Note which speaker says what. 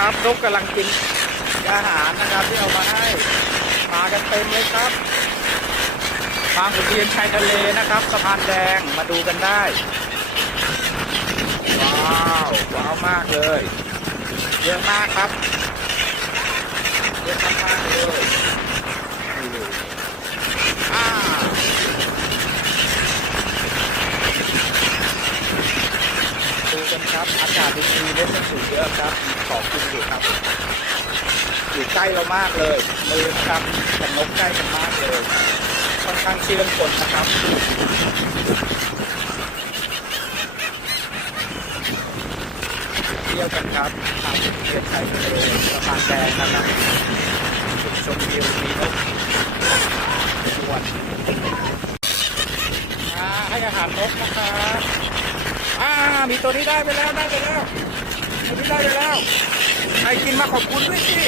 Speaker 1: ครับนกกำลังกินอาหารนะครับที่เอามาให้มากันเต็มเลยครับบางขุนเทียนชายทะเลนะครับสะพานแดงมาดูกันได้ ว้าวว้าวมากเลย เยอะมากครับเยอะมากๆเลยนี่เลยอ่าดู กันครับ อากาศดีๆเล่นหนังสือเยอะครับของกินอยู่ครับอยู่ใกล้เรามากเลยมือครับกับนกใกล้กันมากเลย ค่อนข้างเชื่องคนนะครับเที่ยวกันครับทางเทียนชัยทะเลสะพานแดงนะครับชมวิวมีนกชวนอ่าให้อาหารนกนะครับ อ่ามีตัวนี้ได้ไปแล้วได้ไปแล้วตัวนี้ได้ไปแล้วใครกินมาขอบคุณด้วยสิ